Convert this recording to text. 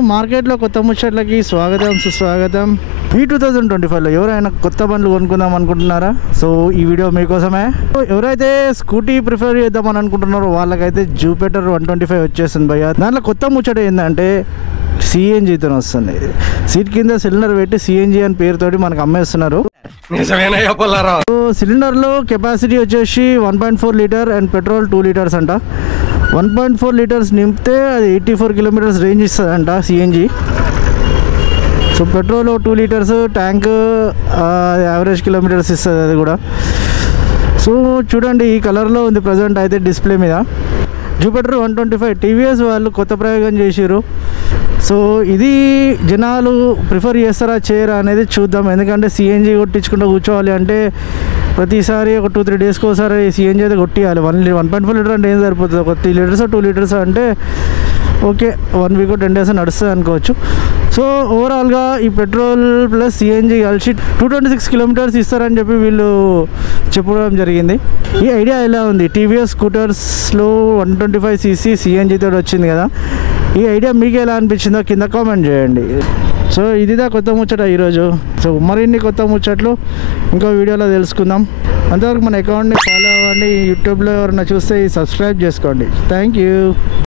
మార్కెట్లో కొత్త ముచ్చట్లకి స్వాగతం సుస్వాగతం. ఈ 2025లో ఎవరైనా కొత్త బండ్లు కొనుక్కుందాం అనుకుంటున్నారా? సో ఈ వీడియో మీకోసమే. ఎవరైతే స్కూటీ ప్రిఫర్ చేద్దామని అనుకుంటున్నారో వాళ్ళకైతే జూపిటర్ 125 వచ్చేస్తుంది భయ్య. దాంట్లో కొత్త ముచ్చట ఏంటంటే సిఎన్జితో వస్తుంది. సీట్ కింద సిలిండర్ పెట్టి సిఎన్జి అని పేరుతోటి మనకు అమ్మేస్తున్నారు. సిలిండర్లో కెపాసిటీ వచ్చేసి 1.4 లీటర్ అండ్ పెట్రోల్ 2 లీటర్స్ అంట. 1.4 లీటర్స్ నింపితే అది 84 కిలోమీటర్స్ రేంజ్ ఇస్తుందంట CNG. So petrol 2 liters tank average kilometers ఇస్తుంది అది కూడా. సో చూడండి ఈ కలర్లో ఉంది ప్రజెంట్ అయితే డిస్ప్లే మీద. జూపిటర్ 125 టీవీఎస్ వాళ్ళు కొత్త ప్రయోగం చేసారు. సో ఇది జనాలు ప్రిఫర్ చేస్తారా చేయరా అనేది చూద్దాం. ఎందుకంటే సిఎన్జి కొట్టించుకుంటూ కూర్చోవాలి అంటే ప్రతిసారి ఒక 2-3 డేస్కి ఒకసారి సిఎన్జి అయితే కొట్టియాలి. 1.4 లీటర్ అంటే ఏం సరిపోతుంది, ఒక 3 లీటర్స్ 2 లీటర్స్ అంటే ఓకే 1 వీక్ 10 డేస్ అని నడుస్తుంది అనుకోవచ్చు. సో ఓవరాల్గా ఈ పెట్రోల్ ప్లస్ సిఎన్జి కలిసి 226 కిలోమీటర్స్ ఇస్తారని చెప్పి వీళ్ళు చెప్పడం జరిగింది. ఈ ఐడియా ఎలా ఉంది? టీవీఎస్ స్కూటర్స్లో 125cc సిఎన్జితో వచ్చింది కదా, ఈ ఐడియా మీకు ఎలా అనిపించిందో కింద కామెంట్ చేయండి. సో ఇదిదా కొత్త ముచ్చట ఈరోజు. సో మరిన్ని కొత్త ముచ్చట్లు ఇంకో వీడియోలో తెలుసుకుందాం. అంతవరకు మన అకౌంట్ని ఫాలో అవ్వండి. యూట్యూబ్లో ఎవరైనా చూస్తే సబ్స్క్రైబ్ చేసుకోండి. Thank you.